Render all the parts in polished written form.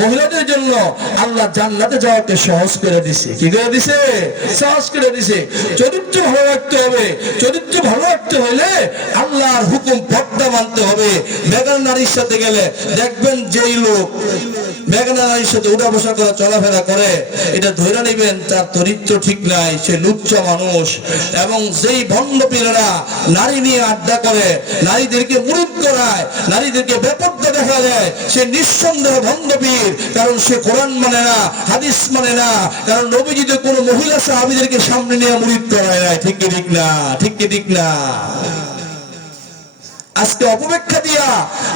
মহিলাদের জন্য আল্লাহ জান্নাতে যাওয়াকে সহজ করে দিছে। কি করে দিছে? সহজ করে দিছে। চরিত্র ভালো রাখতে হবে। চরিত্র ভালো রাখতে হলে আল্লাহর হুকুম পর্দা মানতে হবে। বেগানা নারীর সাথে গেলে দেখবেন যেই লোক বেগানা নারীর সাথে উঠা বসা করে চলাফেরা করে, এটা ধরে নেবেন তার চরিত্র ঠিক নাই, সে লুচ্চা মানুষ। এবং যেই ভণ্ড পীরেরা নারী নিয়ে আড্ডা করে, নারীদেরকে মুরিদ করায়, নারীদেরকে বেপরদা দেখা যায়, সে নিঃসন্দেহ ভণ্ড পীর। কারণ সে কোরআন মানে না, হাদিস মানে না। কারণ নবীজি তো কোনো মহিলা সাহাবীদেরকে সামনে নিয়ে মুরিদ করায় নাই। ঠিক কি ঠিক না? ঠিক কি ঠিক না? আজকে অপব্যাখ্যা দিয়া,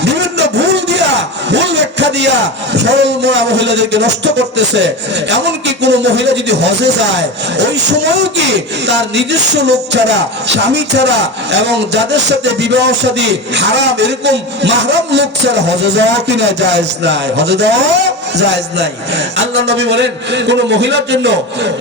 বিভিন্ন ভুল দিয়া, ভুল ব্যাখ্যা দিয়া সরল মোড়া মহিলাদেরকে নষ্ট করতেছে। এমনকি কোন মহিলা যদি হজে যায়, ওই সময়ও কি তার নিজস্ব লোক ছাড়া, স্বামী ছাড়া এবং যাদের সাথে বিবাহ শাদী হারাম এরকম মাহরাম লোক ছাড়া হজে যাওয়া কিনা জায়েজ নাই। হজে যাওয়া জায়েজ নাই। আল্লাহ নবী বলেন, কোন মহিলার জন্য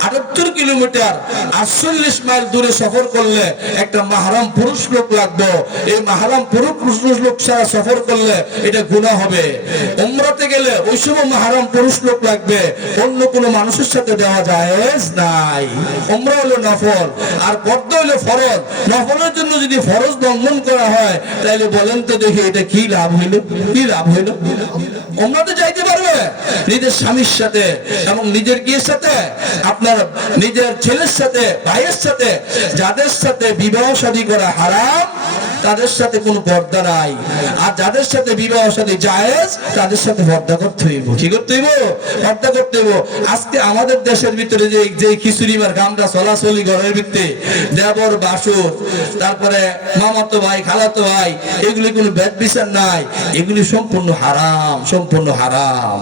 ৭৮ কিলোমিটার ৪৮ মাইল দূরে সফর করলে একটা মাহরাম পুরুষ লোক লাগবে। এই মাহরাম পুরুষ লোক ছাড়া সফর করলে এটা গুনাহ হবে। উমরাতে গেলে ওই সময় মাহরাম পুরুষ লোক লাগবে, অন্য কোনো মানুষের সাথে যাওয়া জায়েজ নাই। উমরা হলো নফল আর পর্দা হলো ফরজ। নফলের জন্য যদি ফরজ লঙ্ঘন করা হয়, তাহলে বলেন তো দেখি এটা কি লাভ হইল? কি লাভ হইল? উমরাতে যাইতে পারবে নিজের স্বামীর সাথে এবং নিজের কিয়ের সাথে, আপনার নিজের ছেলের সাথে, ভাইয়ের সাথে। যাদের সাথে বিবাহ শাদী করা হারাম তাদের সাথে কোনো পর্দা নাই। আর যাদের সাথে বিবাহ শাদী জায়েজ তাদের সাথে পর্দা করতে হইব। কি করতে হইব? পর্দা করতে হইব। আজকে আমাদের দেশের ভিতরে যে খিচুড়ি মার গামটা চলাচলি ঘরের ভিতরে দেবর বাসুর, তারপরে মামাতো ভাই, খালাতো ভাই, এগুলি কোনো ভেদ বিচার নাই। এগুলি সম্পূর্ণ হারাম, সম্পূর্ণ হারাম।